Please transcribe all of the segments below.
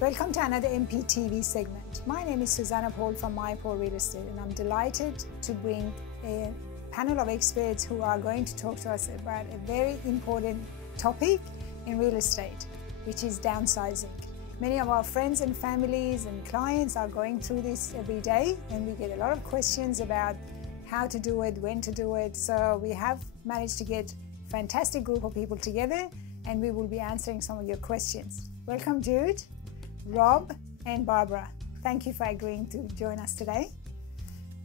Welcome to another MPTV segment. My name is Susanna Paul from Meier Real Estate, and I'm delighted to bring a panel of experts who are going to talk to us about a very important topic in real estate, which is downsizing. Many of our friends and families and clients are going through this every day, and we get a lot of questions about how to do it, when to do it. So we have managed to get a fantastic group of people together, and we will be answering some of your questions. Welcome, Jude, Rob, and Barbara. Thank you for agreeing to join us today.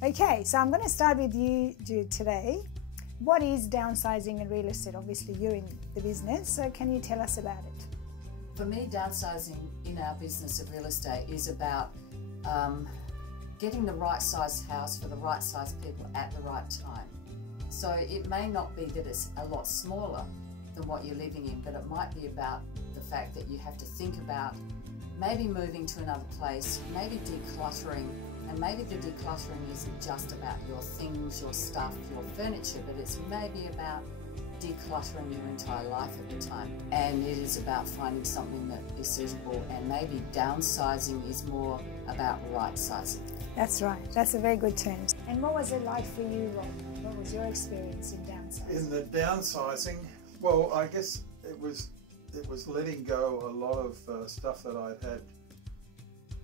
Okay, so I'm going to start with you, Jude, today. What is downsizing in real estate? Obviously, you're in the business, so can you tell us about it? For me, downsizing in our business of real estate is about getting the right size house for the right size people at the right time. So it may not be that it's a lot smaller than what you're living in, but it might be about the fact that you have to think about maybe moving to another place, maybe decluttering, and maybe the decluttering isn't just about your things, your stuff, your furniture, but it's maybe about decluttering your entire life at the time. And it is about finding something that is suitable, and maybe downsizing is more about right sizing. That's right, that's a very good term. And what was it like for you, Rob? What was your experience in downsizing? In the downsizing, well, I guess it was letting go a lot of stuff that I'd had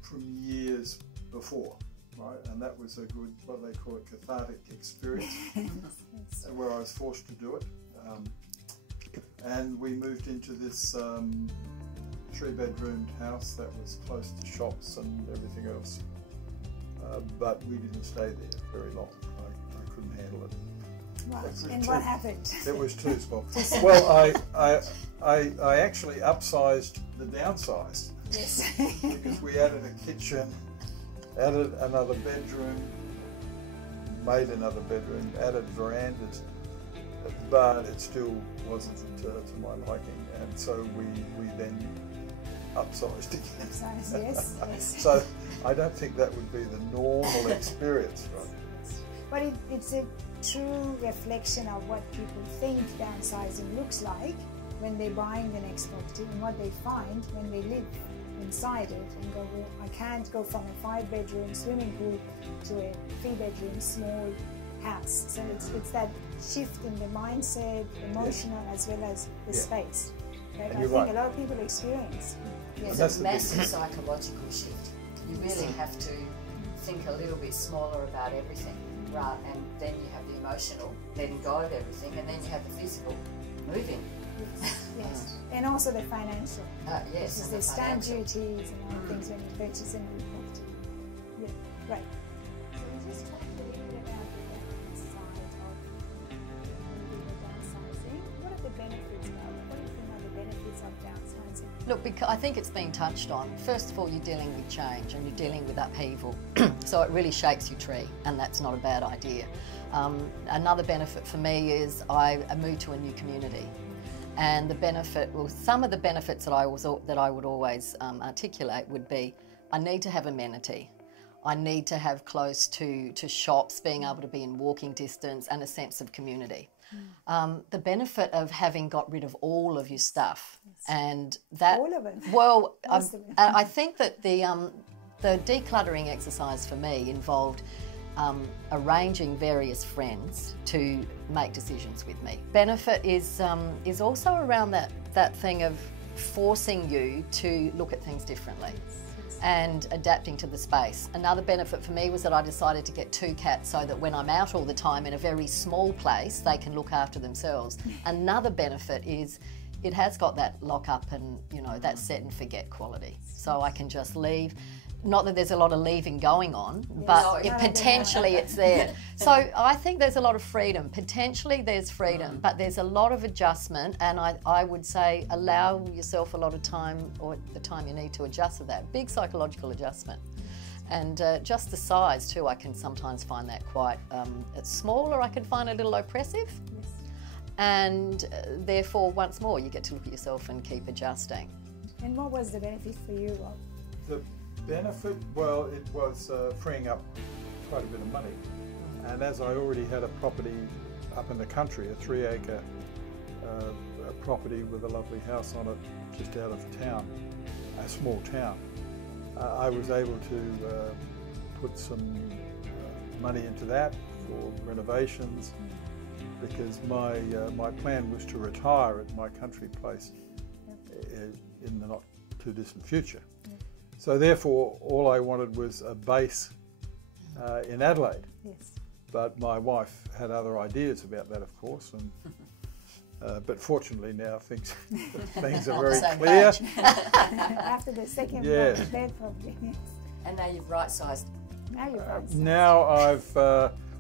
from years before, right? And that was a good, what they call a cathartic experience, where I was forced to do it. And we moved into this 3-bedroomed house that was close to shops and everything else. But we didn't stay there very long. I couldn't handle it. Right. And what happened? It was too small. Well, I actually upsized the downsize. Yes. Because we added a kitchen, added another bedroom, made another bedroom, added verandas, but it still wasn't to my liking, and so we then upsized again. Upsized, yes, yes. So I don't think that would be the normal experience, right? But it's a true reflection of what people think downsizing looks like when they're buying the next property, and what they find when they live inside it and go, well, I can't go from a 5-bedroom swimming pool to a 3-bedroom small house. So it's that shift in the mindset, emotional as well as the space. That I think a lot of people experience. Yes. It's a massive psychological shift. You really have to think a little bit smaller about everything, right? And then you have the emotional letting go of everything, and then you have the physical moving. Yes, yes. And also the financial. Yes. Because there's stamp duties and other things when you purchase a new property. Yeah, right. So we just talked a little bit about the downside of downsizing. What are the benefits of? What do you think are the benefits of downsizing? Look, because I think it's been touched on. First of all, you're dealing with change and you're dealing with upheaval. So it really shakes your tree, and that's not a bad idea. Another benefit for me is I moved to a new community. And the benefit, well, some of the benefits that I would always articulate would be, I need to have amenity. I need to have close to shops, being able to be in walking distance, and a sense of community. The benefit of having got rid of all of your stuff, and that, all of it. Well, I think that the decluttering exercise for me involved arranging various friends to make decisions with me. Benefit is also around that thing of forcing you to look at things differently and adapting to the space. Another benefit for me was that I decided to get 2 cats so that when I'm out all the time in a very small place, they can look after themselves. Another benefit is it has got that lock up and, you know, that set and forget quality. So I can just leave. Not that there's a lot of leaving going on, but potentially it's there. So I think there's a lot of freedom. Potentially there's freedom, but there's a lot of adjustment, and I would say allow yourself a lot of time, or the time you need to adjust to that. Big psychological adjustment. And just the size too, I can sometimes find that quite small, or I can find a little oppressive. And therefore, once more, you get to look at yourself and keep adjusting. And what was the benefit for you, Rob? The benefit, well, it was freeing up quite a bit of money. And as I already had a property up in the country, a 3-acre property with a lovely house on it just out of town, a small town, I was able to put some money into that for renovations, because my plan was to retire at my country place in the not too distant future. So therefore, all I wanted was a base in Adelaide. Yes. But my wife had other ideas about that, of course, and but fortunately now things are very clear. After the second bed, probably. Yes. And now you've right-sized. Now you're right. Now I've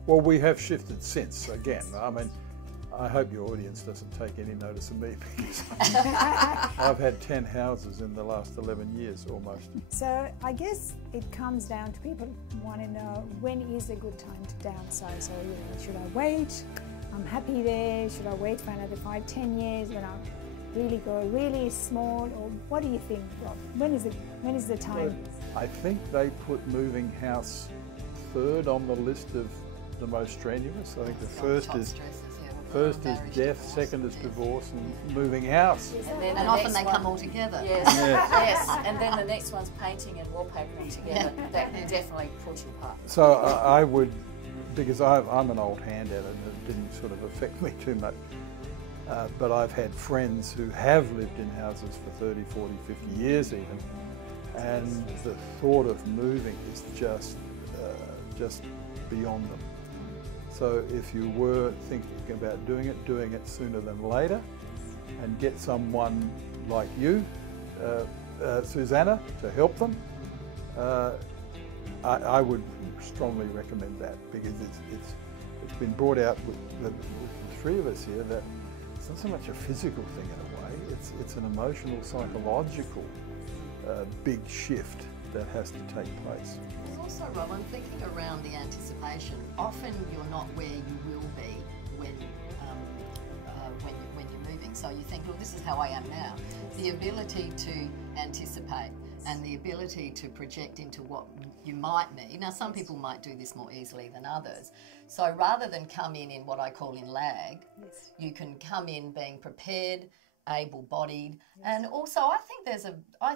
well, we have shifted since again. I mean, I hope your audience doesn't take any notice of me, because I've had 10 houses in the last 11 years almost. So I guess it comes down to people want to know, when is a good time to downsize? Or, you know, should I wait? I'm happy there. Should I wait for another 5-10 years when I really go really small? Or what do you think, Rob? When is the time? Well, I think they put moving house third on the list of the most strenuous. I think the first is death, second is divorce, and moving house. And often they come all together. Yes, yes. And then the next one's painting and wallpapering together. That definitely puts you apart. So I would, because I'm an old hand at it, and it didn't sort of affect me too much. But I've had friends who have lived in houses for 30, 40, 50 years even, and the thought of moving is just beyond them. So if you were thinking about doing it sooner than later, and get someone like you, Susanna, to help them, I would strongly recommend that, because it's been brought out with the three of us here that it's not so much a physical thing in a way, it's an emotional, psychological big shift that has to take place. Also, Rob, I'm thinking around the anticipation. Often you're not where you will be when you're moving. So you think, well, this is how I am now. The ability to anticipate and the ability to project into what you might need. Now, some people might do this more easily than others. So rather than come in what I call in lag, you can come in being prepared, able-bodied, and also I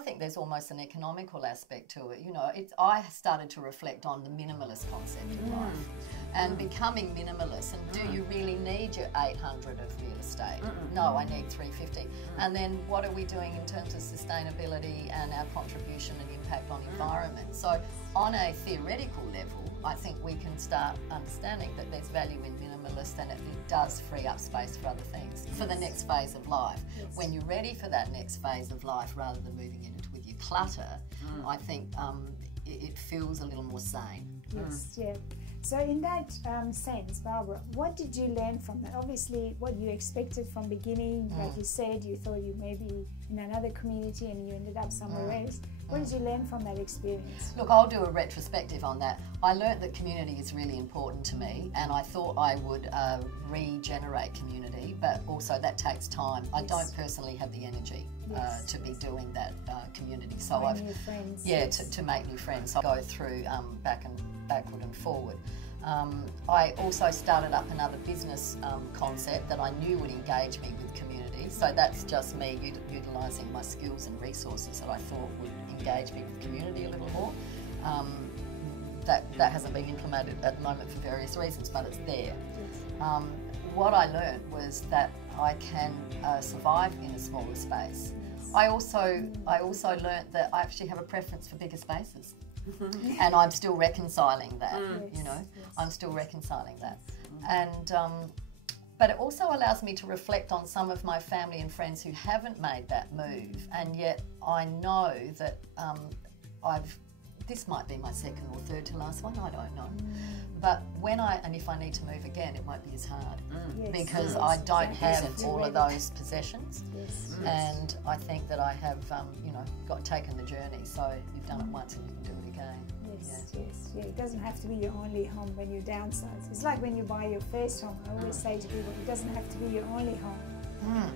think there's almost an economical aspect to it. You know, I started to reflect on the minimalist concept of life, and becoming minimalist. And do you really need your 800 of real estate? No, I need 350. And then what are we doing in terms of sustainability and our contribution and impact on environment? So on a theoretical level, I think we can start understanding that there's value in minimalist, and it does free up space for other things for the next phase of life. When you're ready for that next phase of life, rather than moving in it with your clutter, I think it feels a little more sane. Yes, yeah. So in that sense, Barbara, what did you learn from that? Obviously, what you expected from beginning, like you said, you thought you may be in another community and you ended up somewhere else. What did you learn from that experience? Look, I'll do a retrospective on that. I learnt that community is really important to me, and I thought I would regenerate community, but also that takes time. I don't personally have the energy to be doing that community. So I've new friends. Yeah, to make new friends. So I go through backward and forward. I also started up another business concept that I knew would engage me with community. So that's just me utilising my skills and resources that I thought would engage me with community a little more. That hasn't been implemented at the moment for various reasons, but it's there. What I learned was that I can survive in a smaller space. I also learnt that I actually have a preference for bigger spaces. And I'm still reconciling that, you know, I'm still reconciling that. And but it also allows me to reflect on some of my family and friends who haven't made that move, and yet I know that this might be my second or third to last one, I don't know. But if I need to move again, it won't be as hard because I don't have all of those possessions. And I think that I have, you know, taken the journey. So you've done it once and you can do it again. Yes. It doesn't have to be your only home when you downsize. It's like when you buy your first home. I always say to people, it doesn't have to be your only home.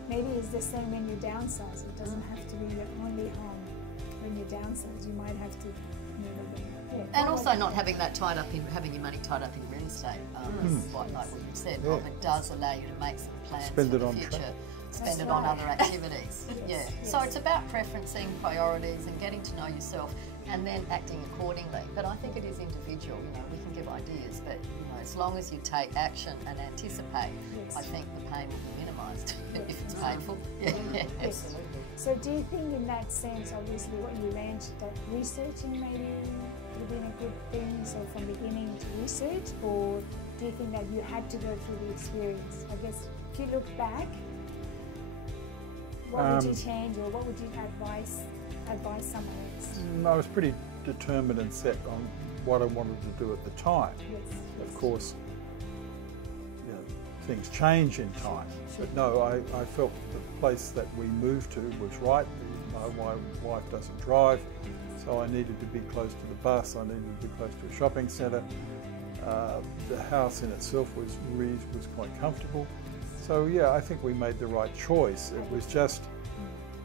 Maybe it's the same when you downsize. It doesn't have to be your only home when you downsize. You might have to move again. And also not having that having your money tied up in real estate, like what you've said, Rob, it does allow you to make some plans for the future. spend it That's on right. other activities. Yes, So yes. it's about preferencing, priorities, and getting to know yourself, and then acting accordingly. But I think it is individual. We can give ideas, but as long as you take action and anticipate, Yes. I think the pain will be minimised if it's Yes. painful. Yes. Absolutely. So do you think in that sense, obviously what you learned, that researching maybe would have been a good thing, so from beginning to research, or do you think that you had to go through the experience? I guess if you look back, what would you change, or what would you advise someone else? I was pretty determined and set on what I wanted to do at the time. Yes. Of course, things change in time. But no, I felt the place that we moved to was right. My wife doesn't drive, so I needed to be close to the bus. I needed to be close to a shopping centre. The house in itself was quite comfortable. So yeah, I think we made the right choice. It was just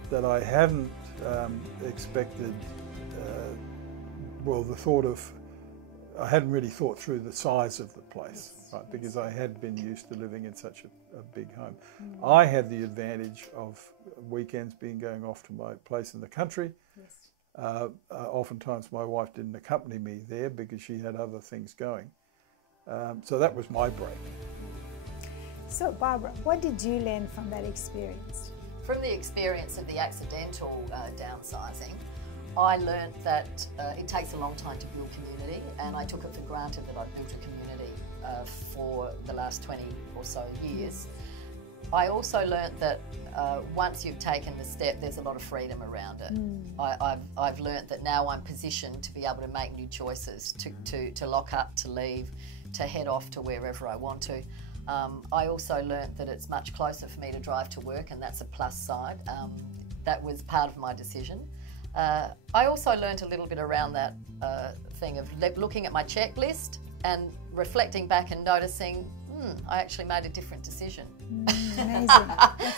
that I hadn't expected, the thought of, I hadn't really thought through the size of the place, right? Because I had been used to living in such a big home. I had the advantage of weekends going off to my place in the country. Yes. Oftentimes my wife didn't accompany me there because she had other things going. So that was my break. So Barbara, what did you learn from that experience? From the experience of the accidental downsizing, I learned that it takes a long time to build community, and I took it for granted that I'd built a community for the last 20 or so years. I also learnt that once you've taken the step, there's a lot of freedom around it. I've learnt that now I'm positioned to be able to make new choices, to lock up, to leave, to head off to wherever I want to. I also learnt that it's much closer for me to drive to work, and that's a plus side. That was part of my decision. I also learnt a little bit around that thing of looking at my checklist and reflecting back and noticing, I actually made a different decision. Amazing.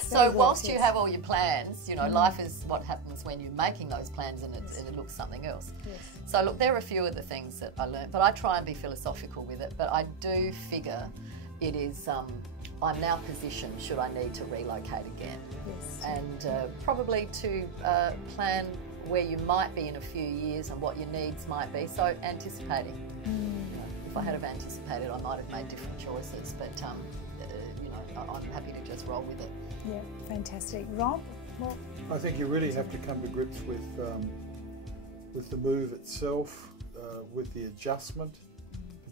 So whilst you have all your plans, life is what happens when you're making those plans and it looks something else. Yes. So look, there are a few of the things that I learned, but I try and be philosophical with it. But I do figure it is, I'm now positioned should I need to relocate again. Yes. And probably to plan where you might be in a few years and what your needs might be. So anticipating. If I had have anticipated, I might have made different choices. But I'm happy to just roll with it. Yeah, fantastic. Rob? Well, I think you really have to come to grips with the move itself, with the adjustment,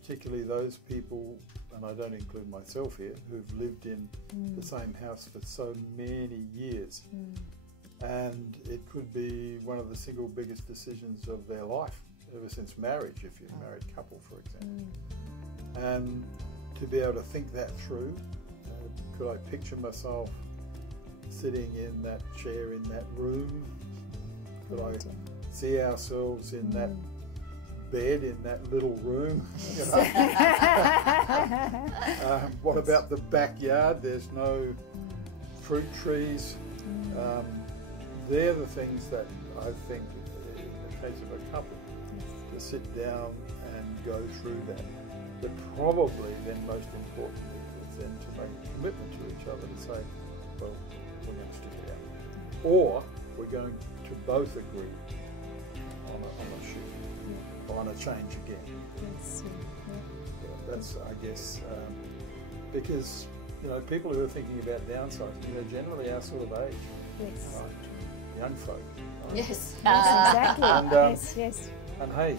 particularly those people, and I don't include myself here, who've lived in the same house for so many years. And it could be one of the single biggest decisions of their life, ever since marriage, if you're a married couple, for example. And to be able to think that through, could I picture myself sitting in that chair in that room? Could I see ourselves in that bed in that little room? What about the backyard? There's no fruit trees. They're the things that I think, in the case of a couple, to sit down and go through that. But probably then most importantly is then to make a commitment to each other to say, well, we're going to stick it out. Or we're going to both agree on a shift, on a change again. yes. That's, I guess, because people who are thinking about downsizing, generally our sort of age, Yes. right? Young folk. Right? Yes. Yes, exactly. And, yes. And hey,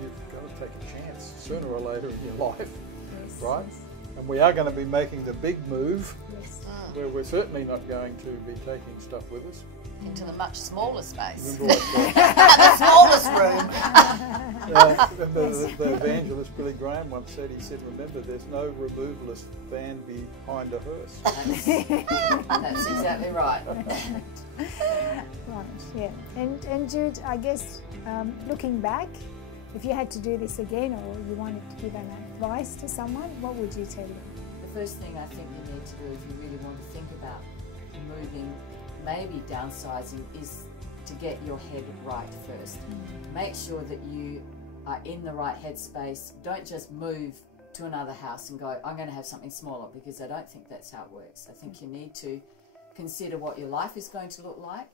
you've got to take a chance sooner or later in your life, Yes. right? And we are going to be making the big move, Yes. where we're certainly not going to be taking stuff with us. Into the much smaller space. Remember what The smallest room. the evangelist Billy Graham once said? He said, remember, there's no removalist van behind a hearse. That's exactly right. Right, yeah. And Jude, I guess looking back, if you had to do this again, or you wanted to give an advice to someone, what would you tell them? The first thing I think you need to do if you really want to think about moving, maybe downsizing, is to get your head right first. Make sure that you are in the right headspace. Don't just move to another house and go, I'm going to have something smaller, because I don't think that's how it works. I think you need to consider what your life is going to look like,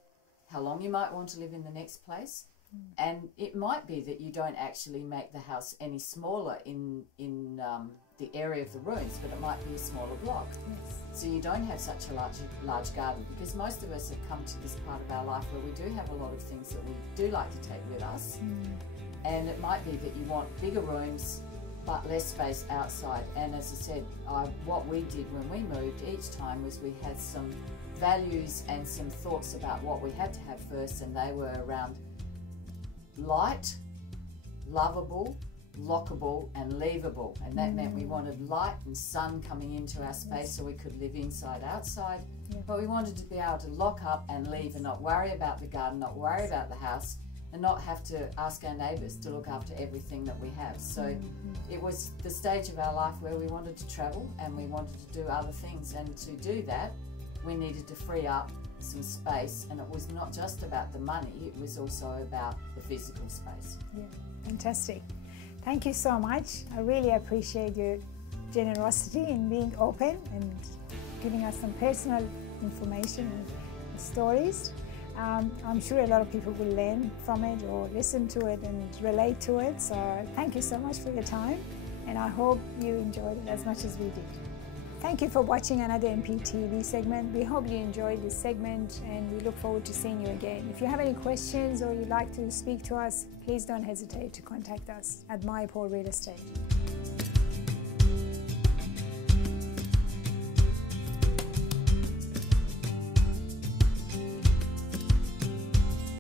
how long you might want to live in the next place, and it might be that you don't actually make the house any smaller in the area of the rooms, but it might be a smaller block. Yes. So you don't have such a large garden, because most of us have come to this part of our life where we do have a lot of things that we do like to take with us, and it might be that you want bigger rooms but less space outside. And as I said, what we did when we moved each time was we had some values and some thoughts about what we had to have first, and they were around light, lovable, lockable and leavable, and that meant we wanted light and sun coming into our space so we could live inside, outside, but we wanted to be able to lock up and leave and not worry about the garden, not worry about the house, and not have to ask our neighbours to look after everything that we have. So it was the stage of our life where we wanted to travel and we wanted to do other things, and to do that we needed to free up some space, and it was not just about the money, it was also about the physical space. Yeah, fantastic. Thank you so much. I really appreciate your generosity in being open and giving us some personal information and stories. I'm sure a lot of people will learn from it or listen to it and relate to it. So thank you so much for your time, and I hope you enjoyed it as much as we did. Thank you for watching another MPTV segment. We hope you enjoyed this segment, and we look forward to seeing you again. If you have any questions or you'd like to speak to us, please don't hesitate to contact us at Meier Real Estate.